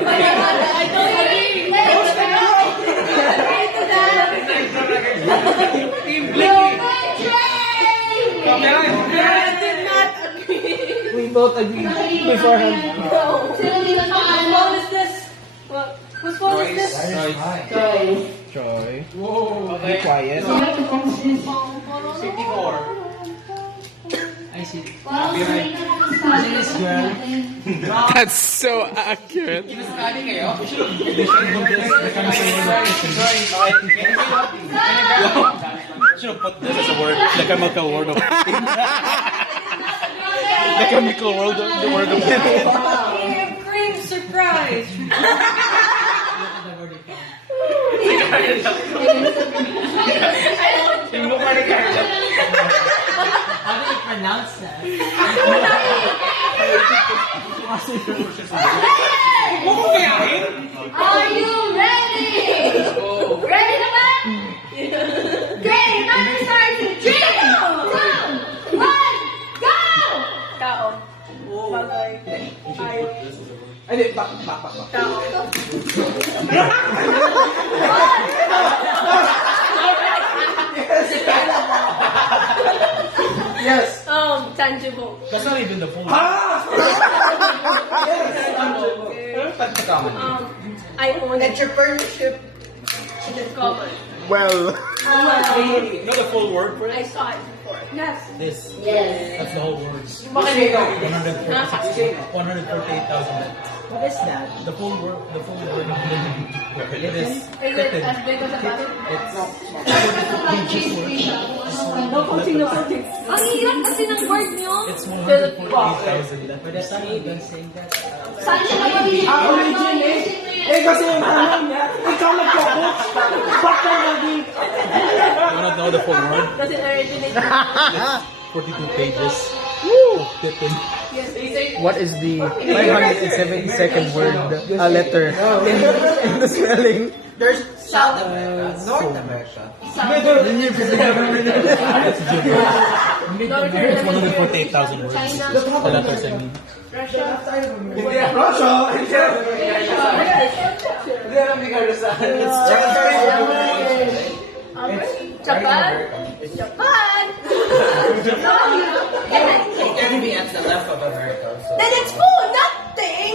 I don't agree. Team Blicky. I did not agree. We both agreed beforehand. What is this? What? Whose phone is this? Troy. Whoa. Be quiet. City Core. I see. That's so accurate. Kinasali kayo? Should have put this as a word, the chemical word of the chemical world of the word of Cream surprise. Yung mukha ni Carla. How do you pronounce that? Mukhang kayahin? Are you ready? Ready naman? Okay, number starts in 3, 2, 1, go! Tao. Bagay. Ayaw. Hindi, back. Tao. Yes. Tangible. That's not even the full. I own entrepreneurship. Common. Well, You know the full word for it? I saw it before. Yes. This. Yes. That's the whole word. 148,000. What is that? The full word. The full word. It is. Is it as big as a button? No coaching. Ang hirap kasi ng word niyo. It's 148,000. But that's not even saying that. Saan siya mag-origin? Origin kasi yung tanong niya, ikaw nagpo-coach. Back ka naging. You wanna know the full word? Does it originate? 42 pages. Woo! Tipping. what is the 572nd word, a letter in the spelling? There's South North America. It's 148,000 words. China, The letters I mean. Russia, Russia! Hindi alam ni Carlos sa Japan, Japan. Everything at the left of America. So. Then it's food, nothing.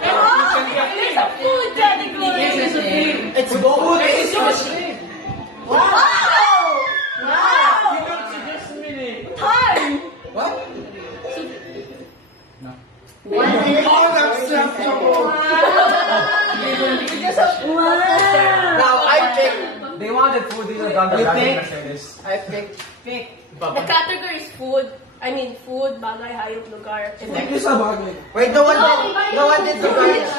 It's a food category. It's both. Wow! Wow! Time. What? 1 minute. Oh, that's acceptable. Now I think. They wanted food in the You think? I think. The category is food. I mean, food, bagay, hayop, lugar. Hindi sa bagay. Wait, no one did the guys.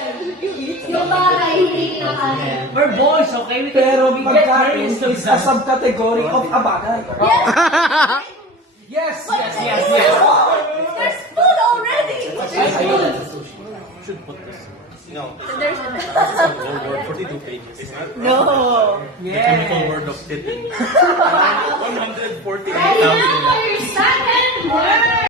Yung bagay, hindi nakain. We're boys, okay? Pero pagkain is a subcategory of a bagay. Yes! There's food already. Should put this. No. There's Whole word, 42 pages. no. The chemical word of tipping. 148,000. Ready now for your second word.